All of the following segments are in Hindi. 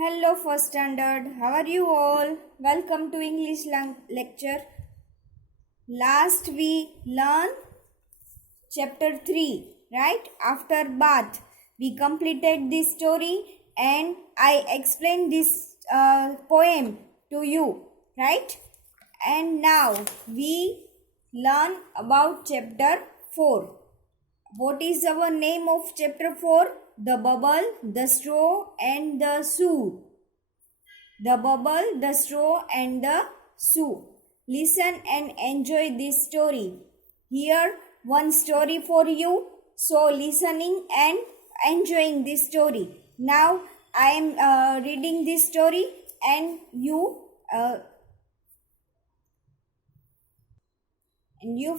Hello, first standard. How are you all? Welcome to English lecture. Last we learned chapter 3, right? After bath, we completed this story and I explained this poem to you, right? And now we learn about chapter 4. What is our name of chapter 4? The bubble, the straw and the shoe. The bubble, the straw and the shoe. Listen and enjoy this story. Here one story for you. So listening and enjoying this story. Now I am reading this story and you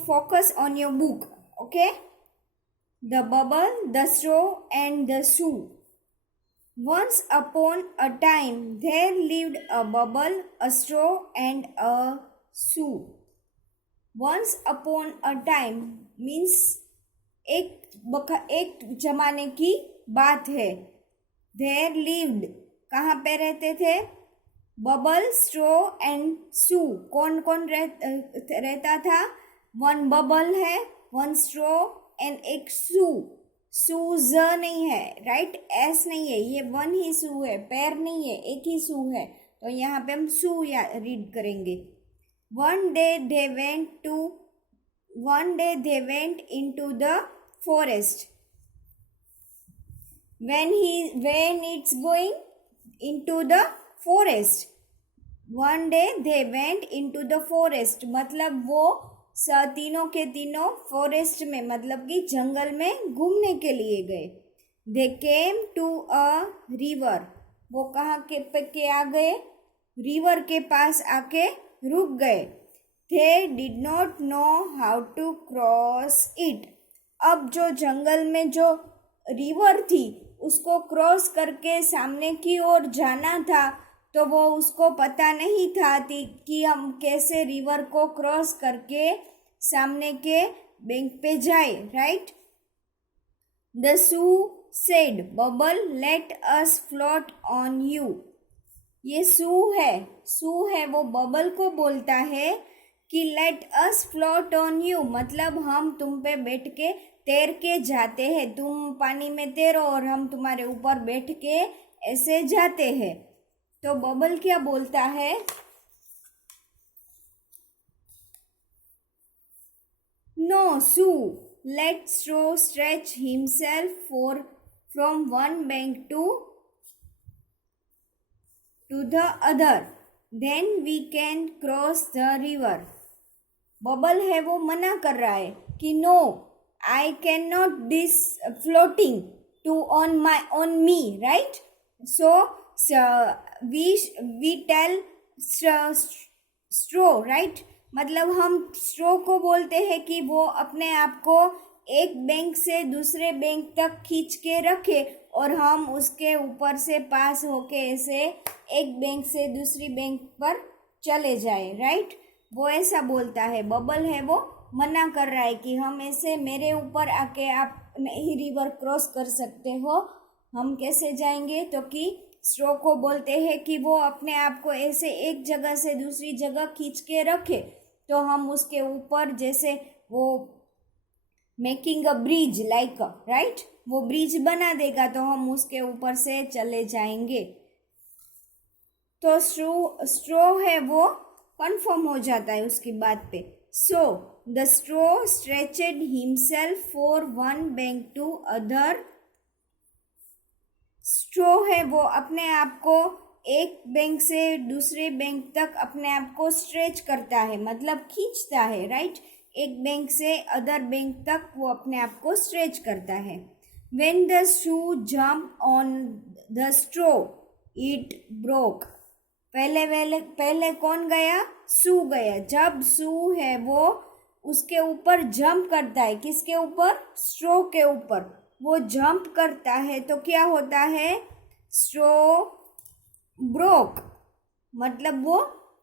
focus on your book. Okay? The bubble, the straw and the shoe. Once upon a time, there lived a bubble, a straw, and a shoe. Once upon a time means एक जमाने की बात है. There lived, कहाँ पे रहते थे? Bubble, स्ट्रो and shoe. कौन कौन रहता था? वन बबल है, वन स्ट्रो एंड एक शू. शूज नहीं है, राइट? एस नहीं है, ये वन ही शू है, पैर नहीं है, एक ही शू है. तो यहाँ पे हम शू रीड करेंगे. One day they went into the forest. when it's going into the forest. One day they went into the forest. मतलब वो तीनों के तीनों फॉरेस्ट में, मतलब कि जंगल में घूमने के लिए गए. दे केम टू अ रिवर. वो कहाँ के आ गए? रिवर के पास आके रुक गए. They did not know how to cross it. अब जो जंगल में जो रिवर थी उसको क्रॉस करके सामने की ओर जाना था, तो वो उसको पता नहीं था कि हम कैसे रिवर को क्रॉस करके सामने के बैंक पे जाए, right? The shoe said, bubble let us float on you. ये शू है, वो बबल को बोलता है कि let us float on you, मतलब हम तुम पे बैठ के तैर के जाते हैं. तुम पानी में तैरो और हम तुम्हारे ऊपर बैठ के ऐसे जाते हैं. तो बबल क्या बोलता है? नो शू, लेट स्ट्रो stretch himself from one bank to the other, then we can cross the river. Bubble है वो मना कर रहा है कि no, I cannot this floating to on me, right? So we tell straw, right? मतलब हम स्ट्रो को बोलते हैं कि वो अपने आप को एक बैंक से दूसरे बैंक तक खींच के रखे और हम उसके ऊपर से पास होके ऐसे एक बैंक से दूसरी बैंक पर चले जाए, राइट? वो ऐसा बोलता है. बबल है वो मना कर रहा है कि हम ऐसे मेरे ऊपर आके आप नहीं रिवर क्रॉस कर सकते हो, हम कैसे जाएंगे? तो कि स्ट्रो को बोलते हैं कि वो अपने आप को ऐसे एक जगह से दूसरी जगह खींच के रखे, तो हम उसके ऊपर जैसे वो making a bridge like, right? वो ब्रिज बना देगा तो हम उसके ऊपर से चले जाएंगे. तो स्ट्रो है वो कंफर्म हो जाता है उसकी बात पे. So the straw stretched himself for one bank to other. Straw है वो अपने आप को एक बैंक से दूसरे बैंक तक अपने आप को स्ट्रेच करता है, मतलब खींचता है, राइट? एक बैंक से अदर बैंक तक वो अपने आप को स्ट्रेच करता है. When the shoe jumped on the straw, it broke. पहले कौन गया? शू गया. जब शू है वो उसके ऊपर जंप करता है, किसके ऊपर? स्ट्रो के ऊपर. वो जंप करता है तो क्या होता है? स्ट्रो ब्रोक, मतलब वो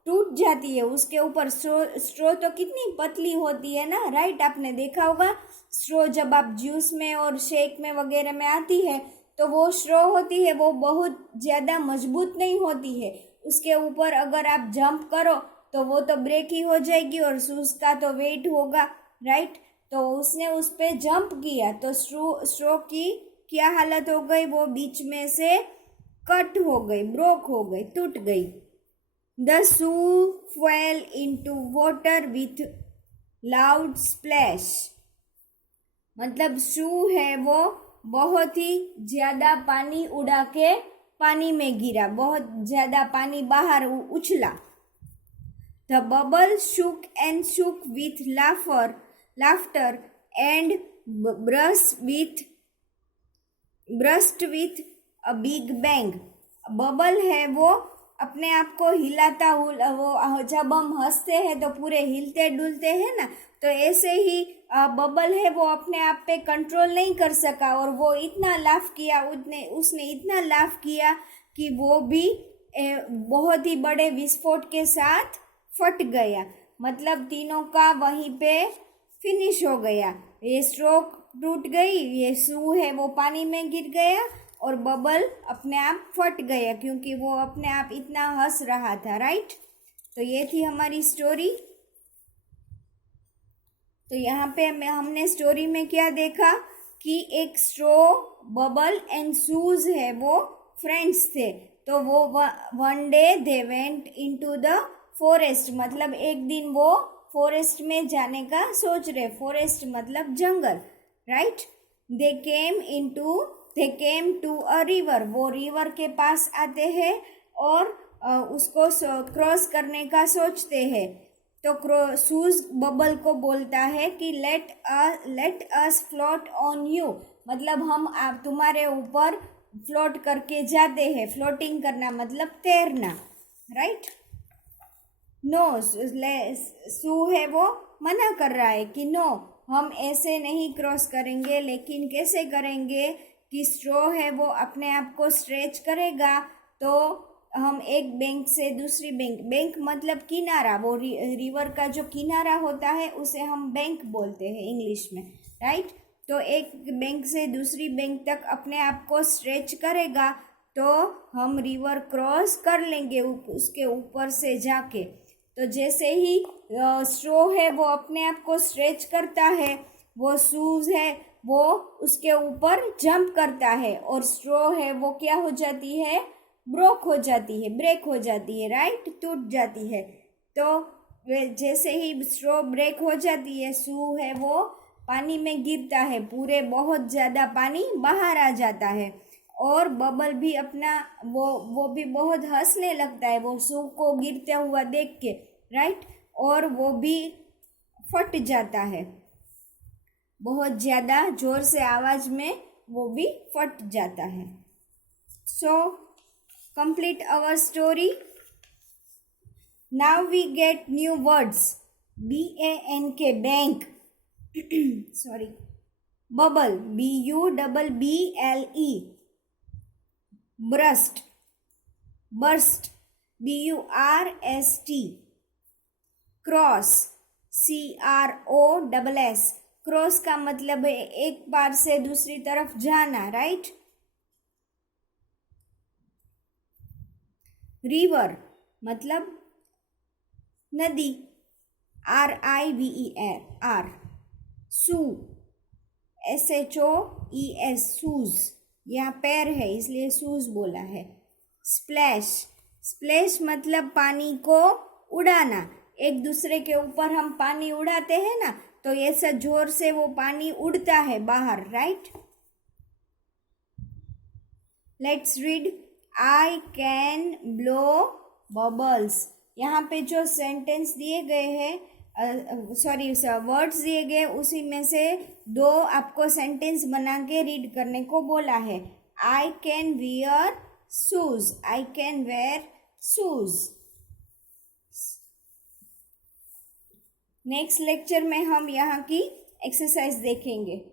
टूट जाती है उसके ऊपर. स्ट्रो तो कितनी पतली होती है ना, राइट? आपने देखा होगा स्ट्रो जब आप जूस में और शेक में वगैरह में आती है तो वो स्ट्रॉ होती है वो बहुत ज़्यादा मजबूत नहीं होती है, उसके ऊपर अगर आप जंप करो तो वो तो ब्रेक ही हो जाएगी और शूज़ का तो वेट होगा, राइट। तो उसने उस पर जंप किया तो स्ट्रॉ की क्या हालत हो गई, वो बीच में से कट हो गई, ब्रोक हो गई, टूट गई। The shoe fail into water with loud splash, मतलब शू है वो बहुत ही ज़्यादा पानी उड़ा के पानी में गिरा, बहुत ज़्यादा पानी बाहर उछला। The bubble shook and shook with laughter and burst with a big bang, bubble है वो अपने आप को हिलाता वो जब हम हंसते हैं तो पूरे हिलते डुलते हैं ना, तो ऐसे ही बबल है वो अपने आप पे कंट्रोल नहीं कर सका और वो इतना लाफ किया, उसने इतना लाफ किया कि वो भी बहुत ही बड़े विस्फोट के साथ फट गया, मतलब तीनों का वहीं पे फिनिश हो गया। ये स्ट्रोक टूट गई, ये शू है वो पानी में गिर गया और बबल अपने आप फट गया क्योंकि वो अपने आप इतना हंस रहा था, राइट। तो ये थी हमारी स्टोरी। तो यहाँ पे हमने स्टोरी में क्या देखा कि एक स्ट्रॉ, बबल एंड शूज है वो फ्रेंड्स थे, तो वो one day they went into the forest, मतलब एक दिन वो फॉरेस्ट में जाने का सोच रहे, फॉरेस्ट मतलब जंगल, right. They came to a river, वो रिवर के पास आते हैं और उसको क्रॉस करने का सोचते हैं। तो शूज बबल को बोलता है कि let us float on you, मतलब हम आप तुम्हारे ऊपर फ्लोट करके जाते हैं, फ्लोटिंग करना मतलब तैरना, राइट। नो, शू है वो मना कर रहा है कि नो, हम ऐसे नहीं क्रॉस करेंगे, लेकिन कैसे करेंगे कि स्ट्रॉ है वो अपने आप को स्ट्रेच करेगा तो हम एक बैंक से दूसरी बैंक मतलब किनारा, वो रिवर का जो किनारा होता है उसे हम बैंक बोलते हैं इंग्लिश में, राइट। तो एक बैंक से दूसरी बैंक तक अपने आप को स्ट्रेच करेगा तो हम रिवर क्रॉस कर लेंगे उसके ऊपर से जाके। तो जैसे ही स्ट्रॉ है वो अपने आप को स्ट्रेच करता है, वो शूज है वो उसके ऊपर जंप करता है और स्ट्रॉ है वो क्या हो जाती है, ब्रेक हो जाती है, राइट, टूट जाती है। तो जैसे ही स्ट्रॉ ब्रेक हो जाती है, शू है वो पानी में गिरता है, पूरे बहुत ज़्यादा पानी बाहर आ जाता है और बबल भी अपना वो भी बहुत हंसने लगता है वो शू को गिरता हुआ देख के, राइट, और वो भी फट जाता है, बहुत ज़्यादा जोर से आवाज़ में वो भी फट जाता है। सो complete our story. Now we get new words. BANK, bank. Sorry. Bubble, BUBBLE. Burst, BURST. Cross, CROSS. Cross का मतलब है एक पार से दूसरी तरफ जाना, राइट। रिवर मतलब नदी, RIVER। शू, SHOES, शूज, यहाँ पैर है इसलिए शूज बोला है। स्प्लैश मतलब पानी को उड़ाना, एक दूसरे के ऊपर हम पानी उड़ाते हैं ना, तो ऐसा जोर से वो पानी उड़ता है बाहर, right. Let's read. I can blow bubbles, यहाँ पे जो सेंटेंस दिए गए हैं, सॉरी वर्ड्स दिए गए उसी में से दो आपको सेंटेंस बना के रीड करने को बोला है। I can wear shoes, I can wear shoes। Next lecture में हम यहाँ की एक्सरसाइज देखेंगे।